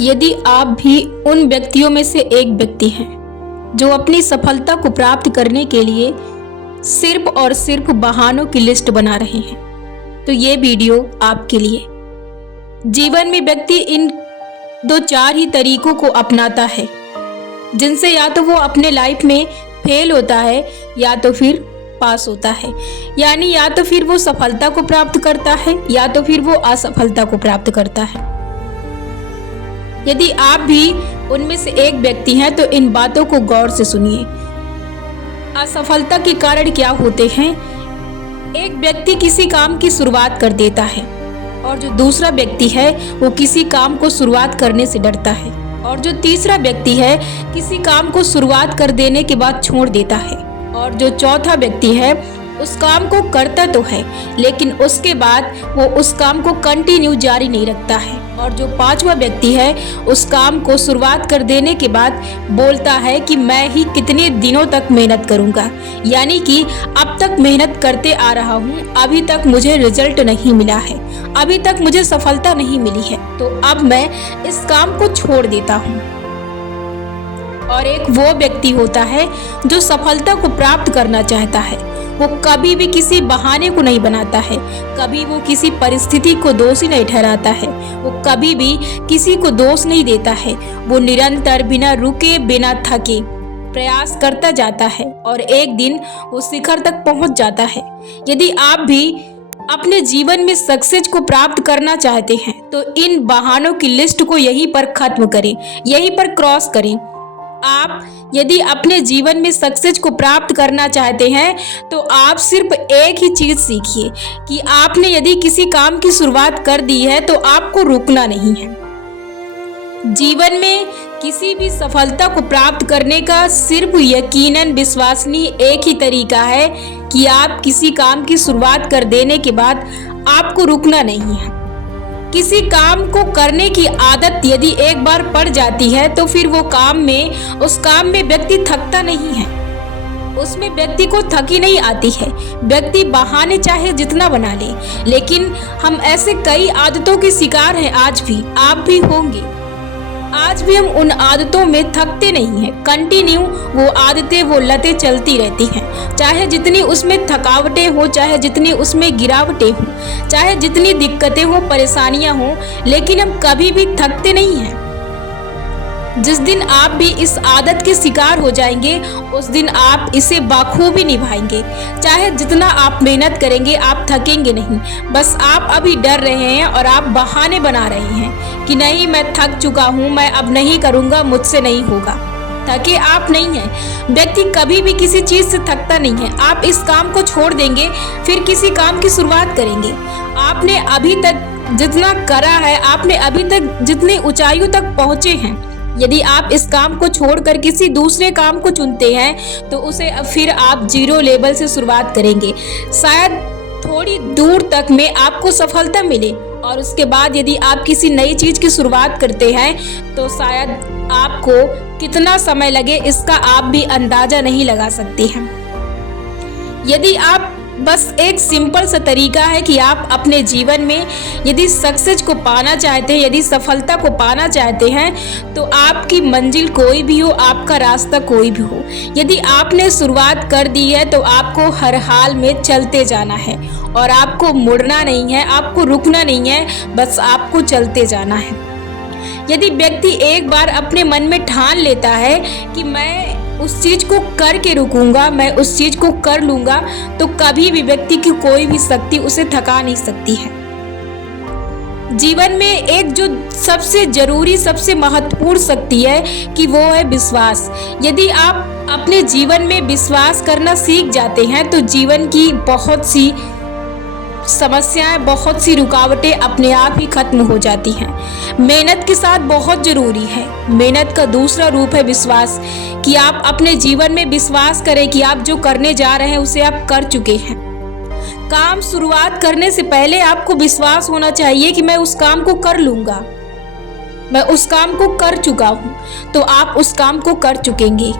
यदि आप भी उन व्यक्तियों में से एक व्यक्ति हैं जो अपनी सफलता को प्राप्त करने के लिए सिर्फ और सिर्फ बहानों की लिस्ट बना रहे हैं, तो ये वीडियो आपके लिए। जीवन में व्यक्ति इन 2-4 ही तरीकों को अपनाता है, जिनसे या तो वो अपने लाइफ में फेल होता है या तो फिर पास होता है। यानी या तो फिर वो सफलता को प्राप्त करता है या तो फिर वो असफलता को प्राप्त करता है। यदि आप भी उनमें से एक व्यक्ति हैं तो इन बातों को गौर से सुनिए। असफलता के कारण क्या होते हैं? एक व्यक्ति किसी काम की शुरुआत कर देता है और जो दूसरा व्यक्ति है वो किसी काम को शुरुआत करने से डरता है, और जो तीसरा व्यक्ति है किसी काम को शुरुआत कर देने के बाद छोड़ देता है, और जो चौथा व्यक्ति है उस काम को करता तो है लेकिन उसके बाद वो उस काम को कंटिन्यू जारी नहीं रखता है, और जो पांचवा व्यक्ति है उस काम को शुरुआत कर देने के बाद बोलता है कि मैं ही कितने दिनों तक मेहनत करूंगा, यानी कि अब तक मेहनत करते आ रहा हूं, अभी तक मुझे रिजल्ट नहीं मिला है, अभी तक मुझे सफलता नहीं मिली है, तो अब मैं इस काम को छोड़ देता हूं। और एक वो व्यक्ति होता है जो सफलता को प्राप्त करना चाहता है। वो कभी भी किसी बहाने को नहीं बनाता है, कभी वो किसी परिस्थिति को दोषी नहीं ठहराता है, वो कभी भी किसी को दोष नहीं देता है। वो निरंतर बिना रुके बिना थके प्रयास करता जाता है और एक दिन वो शिखर तक पहुंच जाता है। यदि आप भी अपने जीवन में सक्सेस को प्राप्त करना चाहते हैं तो इन बहानों की लिस्ट को यहीं पर खत्म करें, यहीं पर क्रॉस करें। आप यदि अपने जीवन में सक्सेस को प्राप्त करना चाहते हैं तो आप सिर्फ एक ही चीज सीखिए कि आपने यदि किसी काम की शुरुआत कर दी है तो आपको रुकना नहीं है। जीवन में किसी भी सफलता को प्राप्त करने का सिर्फ यकीनन विश्वसनीय एक ही तरीका है कि आप किसी काम की शुरुआत कर देने के बाद आपको रुकना नहीं है। किसी काम को करने की आदत यदि एक बार पड़ जाती है तो फिर वो उस काम में व्यक्ति थकता नहीं है, उसमें व्यक्ति को थकी नहीं आती है। व्यक्ति बहाने चाहे जितना बना ले, लेकिन हम ऐसे कई आदतों के शिकार हैं, आज भी आप भी होंगे। आज भी हम उन आदतों में थकते नहीं हैं, कंटिन्यू वो आदतें वो लतें चलती रहती हैं, चाहे जितनी उसमें थकावटें हो, चाहे जितनी उसमें गिरावटें हो, चाहे जितनी दिक्कतें हो, परेशानियां हो, लेकिन हम कभी भी थकते नहीं हैं। जिस दिन आप भी इस आदत के शिकार हो जाएंगे उस दिन आप इसे बाखूबी निभाएंगे। चाहे जितना आप मेहनत करेंगे आप थकेंगे नहीं, बस आप अभी डर रहे हैं और आप बहाने बना रहे हैं कि नहीं मैं थक चुका हूँ, मैं अब नहीं करूँगा, मुझसे नहीं होगा। थके आप नहीं हैं। व्यक्ति कभी भी किसी चीज से थकता नहीं है। आप इस काम को छोड़ देंगे फिर किसी काम की शुरुआत करेंगे। आपने अभी तक जितना करा है, आपने अभी तक जितनी ऊंचाइयों तक पहुंचे हैं, यदि आप इस काम को छोड़कर किसी दूसरे काम को चुनते हैं तो उसे फिर आप 0 लेवल से शुरुआत करेंगे। शायद थोड़ी दूर तक में आपको सफलता मिले और उसके बाद यदि आप किसी नई चीज की शुरुआत करते हैं तो शायद आपको कितना समय लगे इसका आप भी अंदाजा नहीं लगा सकते हैं। यदि आप बस एक सिंपल सा तरीका है कि आप अपने जीवन में यदि सक्सेस को पाना चाहते हैं, यदि सफलता को पाना चाहते हैं तो आपकी मंजिल कोई भी हो, आपका रास्ता कोई भी हो, यदि आपने शुरुआत कर दी है तो आपको हर हाल में चलते जाना है और आपको मुड़ना नहीं है, आपको रुकना नहीं है, बस आपको चलते जाना है। यदि व्यक्ति एक बार अपने मन में ठान लेता है कि मैं उस चीज को करके रुकूंगा, मैं उस चीज को कर लूंगा, तो कभी भी व्यक्ति की कोई भी शक्ति उसे थका नहीं सकती है। जीवन में एक जो सबसे जरूरी, सबसे महत्वपूर्ण शक्ति है कि वो है विश्वास। यदि आप अपने जीवन में विश्वास करना सीख जाते हैं तो जीवन की बहुत सी समस्याएं, बहुत सी रुकावटें अपने आप ही खत्म हो जाती हैं। मेहनत के साथ बहुत जरूरी है। मेहनत का दूसरा रूप है विश्वास, कि आप अपने जीवन में विश्वास करें कि आप जो करने जा रहे हैं उसे आप कर चुके हैं। काम शुरुआत करने से पहले आपको विश्वास होना चाहिए कि मैं उस काम को कर लूंगा, मैं उस काम को कर चुका हूं, तो आप उस काम को कर चुकेंगे।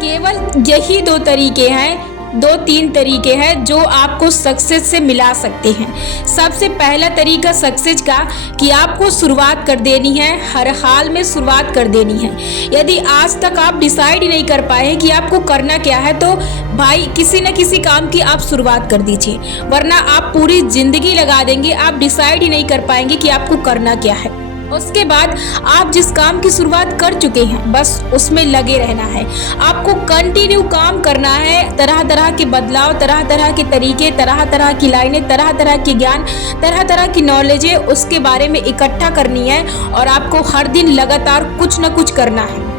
केवल यही 2 तरीके हैं 2-3 तरीके हैं जो आपको सक्सेस से मिला सकते हैं। सबसे पहला तरीका सक्सेस का कि आपको शुरुआत कर देनी है, हर हाल में शुरुआत कर देनी है। यदि आज तक आप डिसाइड ही नहीं कर पाए कि आपको करना क्या है तो भाई किसी न किसी काम की आप शुरुआत कर दीजिए, वरना आप पूरी जिंदगी लगा देंगे, आप डिसाइड ही नहीं कर पाएंगे कि आपको करना क्या है। उसके बाद आप जिस काम की शुरुआत कर चुके हैं बस उसमें लगे रहना है। आपको कंटिन्यू काम करना है, तरह तरह के बदलाव, तरह तरह के तरीके, तरह तरह की लाइनें, तरह तरह के ज्ञान, तरह तरह की नॉलेज उसके बारे में इकट्ठा करनी है और आपको हर दिन लगातार कुछ न कुछ करना है।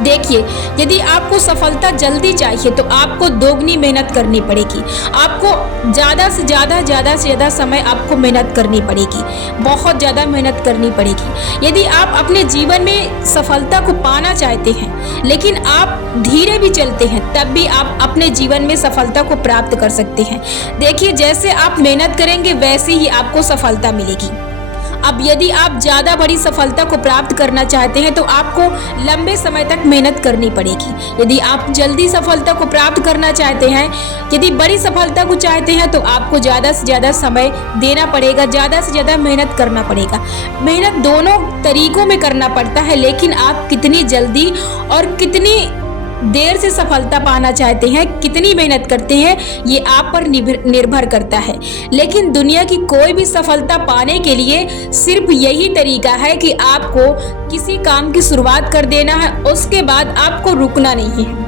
देखिए, यदि आपको सफलता जल्दी चाहिए तो आपको दोगुनी मेहनत करनी पड़ेगी। आपको ज़्यादा से ज़्यादा समय आपको मेहनत करनी पड़ेगी, बहुत ज़्यादा मेहनत करनी पड़ेगी। यदि आप अपने जीवन में सफलता को पाना चाहते हैं लेकिन आप धीरे भी चलते हैं तब भी आप अपने जीवन में सफलता को प्राप्त कर सकते हैं। देखिए, जैसे आप मेहनत करेंगे वैसे ही आपको सफलता मिलेगी। अब यदि आप ज़्यादा बड़ी सफलता को प्राप्त करना चाहते हैं तो आपको लंबे समय तक मेहनत करनी पड़ेगी। यदि आप जल्दी सफलता को प्राप्त करना चाहते हैं, यदि बड़ी सफलता को चाहते हैं तो आपको ज़्यादा से ज़्यादा समय देना पड़ेगा, ज़्यादा से ज़्यादा मेहनत करना पड़ेगा। मेहनत दोनों तरीकों में करना पड़ता है, लेकिन आप कितनी जल्दी और कितनी देर से सफलता पाना चाहते हैं, कितनी मेहनत करते हैं, ये आप पर निर्भर करता है। लेकिन दुनिया की कोई भी सफलता पाने के लिए सिर्फ यही तरीका है कि आपको किसी काम की शुरुआत कर देना है, उसके बाद आपको रुकना नहीं है।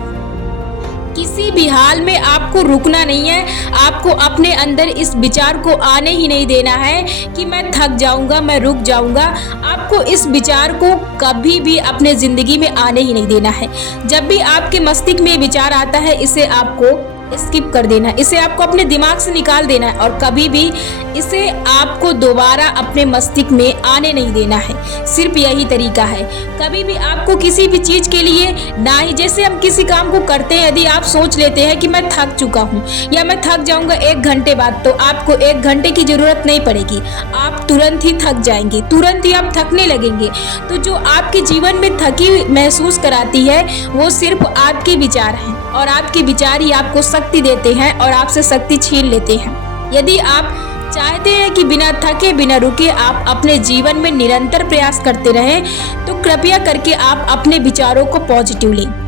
किसी भी हाल में आपको रुकना नहीं है। आपको अपने अंदर इस विचार को आने ही नहीं देना है कि मैं थक जाऊंगा, मैं रुक जाऊंगा। आपको इस विचार को कभी भी अपने जिंदगी में आने ही नहीं देना है। जब भी आपके मस्तिष्क में विचार आता है इसे आपको स्किप कर देना है, इसे आपको अपने दिमाग से निकाल देना है और कभी भी इसे आपको दोबारा अपने मस्तिष्क में आने नहीं देना है। सिर्फ यही तरीका है। कभी भी आपको किसी भी चीज के लिए ना ही, जैसे हम किसी काम को करते हैं, यदि आप सोच लेते हैं कि मैं थक चुका हूँ या मैं थक जाऊंगा 1 घंटे बाद, तो आपको 1 घंटे की जरूरत नहीं पड़ेगी, आप तुरंत ही थक जाएंगे, तुरंत ही आप थकने लगेंगे। तो जो आपके जीवन में थकी महसूस कराती है वो सिर्फ आपके विचार हैं और आपके विचार ही आपको शक्ति देते हैं और आपसे शक्ति छीन लेते हैं। यदि आप चाहते हैं कि बिना थके बिना रुके आप अपने जीवन में निरंतर प्रयास करते रहें तो कृपया करके आप अपने विचारों को पॉजिटिव लें।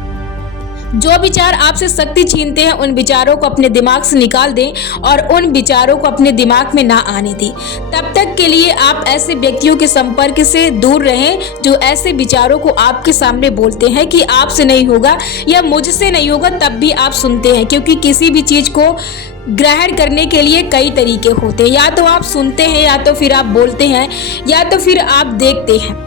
जो विचार आपसे शक्ति छीनते हैं उन विचारों को अपने दिमाग से निकाल दें और उन विचारों को अपने दिमाग में ना आने दें। तब तक के लिए आप ऐसे व्यक्तियों के संपर्क से दूर रहें जो ऐसे विचारों को आपके सामने बोलते हैं कि आपसे नहीं होगा या मुझसे नहीं होगा, तब भी आप सुनते हैं। क्योंकि किसी भी चीज़ को ग्रहण करने के लिए कई तरीके होते हैं, या तो आप सुनते हैं, या तो फिर आप बोलते हैं, या तो फिर आप देखते हैं,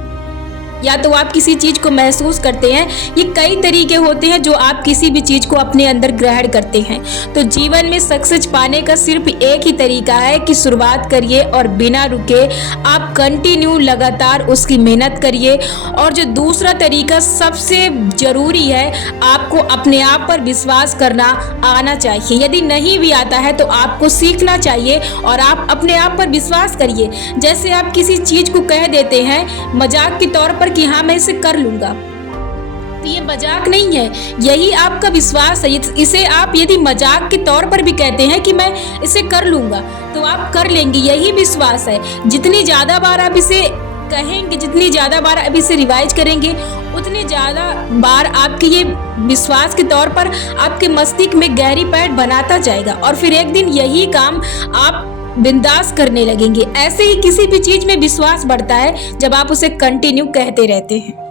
या तो आप किसी चीज को महसूस करते हैं। ये कई तरीके होते हैं जो आप किसी भी चीज को अपने अंदर ग्रहण करते हैं। तो जीवन में सक्सेस पाने का सिर्फ एक ही तरीका है कि शुरुआत करिए और बिना रुके आप कंटिन्यू लगातार उसकी मेहनत करिए। और जो दूसरा तरीका सबसे जरूरी है, आपको अपने आप पर विश्वास करना आना चाहिए। यदि नहीं भी आता है तो आपको सीखना चाहिए और आप अपने आप पर विश्वास करिए। जैसे आप किसी चीज को कह देते हैं मजाक के तौर पर कि हाँ मैं इसे कर लूंगा, तो ये मजाक नहीं है, यही आपका विश्वास है। इसे आप यदि मजाक के तौर पर भी कहते हैं कि मैं इसे कर लूंगा तो आप कर लेंगे, यही विश्वास है। जितनी ज्यादा बार आप इसे कहेंगे, जितनी ज्यादा बार आप इसे रिवाइज करेंगे, उतने ज्यादा बार आपके ये विश्वास के तौर पर आपके मस्तिष्क में गहरी पैठ बनाता जाएगा और फिर एक दिन यही काम आप बिंदास करने लगेंगे। ऐसे ही किसी भी चीज में विश्वास बढ़ता है जब आप उसे कंटिन्यू कहते रहते हैं।